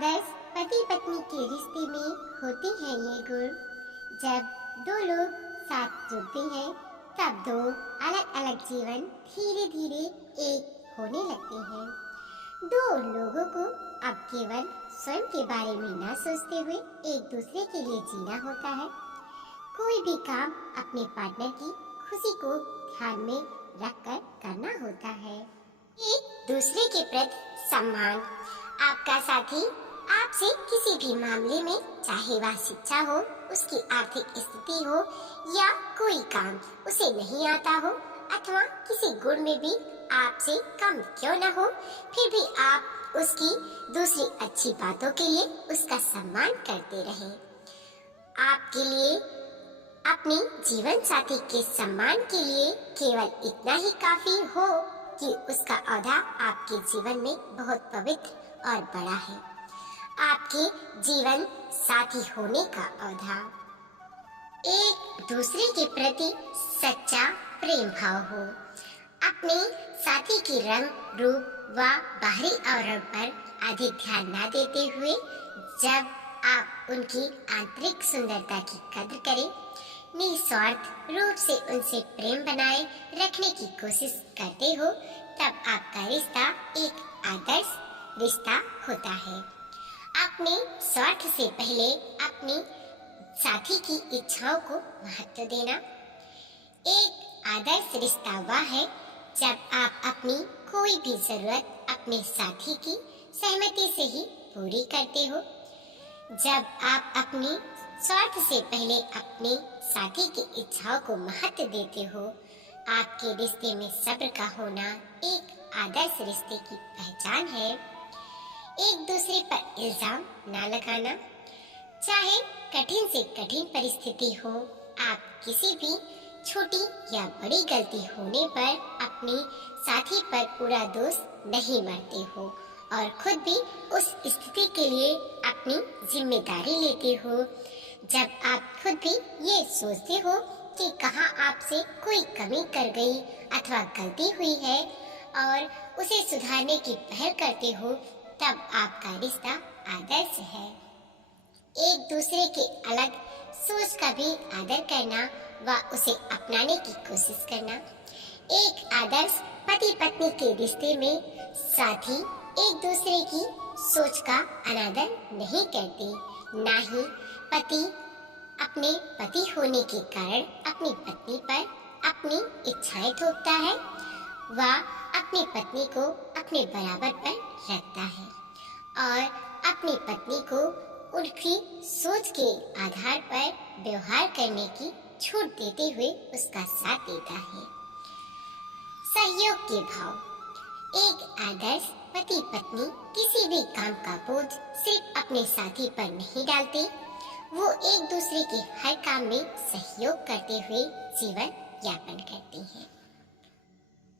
आदर्श पति पत्नी के रिश्ते में होते हैं ये गुण। जब दो लोग साथ जुड़ते हैं तब दो अलग अलग जीवन धीरे धीरे एक होने लगते हैं। दो लोगों को अब केवल स्वयं के बारे में न सोचते हुए एक दूसरे के लिए जीना होता है। कोई भी काम अपने पार्टनर की खुशी को ध्यान में रखकर करना होता है। एक दूसरे के प्रति सम्मान। आपका साथी आपसे किसी भी मामले में, चाहे वह शिक्षा हो, उसकी आर्थिक स्थिति हो या कोई काम उसे नहीं आता हो अथवा किसी गुण में भी आपसे कम क्यों न हो, फिर भी आप उसकी दूसरी अच्छी बातों के लिए उसका सम्मान करते रहें। आपके लिए अपने जीवन साथी के सम्मान के लिए केवल इतना ही काफी हो कि उसका औहदा आपके जीवन में बहुत पवित्र और बड़ा है। आपके जीवन साथी होने का औहदा। एक दूसरे के प्रति सच्चा प्रेम भाव हो। अपने साथी के रंग रूप व बाहरी आवरण पर अधिक ध्यान न देते हुए जब आप उनकी आंतरिक सुंदरता की कद्र करें, निस्वार्थ रूप से उनसे प्रेम बनाए रखने की कोशिश करते हो, तब आपका रिश्ता एक आदर्श रिश्ता होता है। अपने स्वार्थ से पहले अपने साथी की इच्छाओं को महत्व देना। एक आदर्श रिश्ता वह है जब आप अपनी कोई भी जरूरत अपने साथी की सहमति से ही पूरी करते हो। जब आप अपने स्वार्थ से पहले अपने साथी की इच्छाओं को महत्व देते हो, आपके रिश्ते में सब्र का होना एक आदर्श रिश्ते की पहचान है। एक दूसरे पर इल्जाम न लगाना। चाहे कठिन से कठिन परिस्थिति हो, आप किसी भी छोटी या बड़ी गलती होने पर अपने साथी पर पूरा दोष नहीं मारते हो और खुद भी उस स्थिति के लिए अपनी जिम्मेदारी लेते हो। जब आप खुद भी ये सोचते हो कि कहाँ आपसे कोई कमी कर गई अथवा गलती हुई है और उसे सुधारने की पहल करते हो, तब आपका रिश्ता आदर्श है। एक दूसरे के अलग सोच का भी आदर करना व उसे अपनाने की कोशिश करना। एक आदर्श पति पत्नी के रिश्ते में साथी एक दूसरे की सोच का अनादर नहीं करते। ना ही पति अपने पति होने के कारण अपनी पत्नी पर अपनी इच्छाएं थोपता है व अपनी पत्नी को अपने बराबर पर रखता है और अपनी पत्नी को उनकी सोच के आधार पर व्यवहार करने की छूट देते हुए उसका साथ देता है। सहयोग के भाव। एक आदर्श पति पत्नी किसी भी काम का बोझ सिर्फ अपने साथी पर नहीं डालते, वो एक दूसरे के हर काम में सहयोग करते हुए जीवन यापन करते हैं।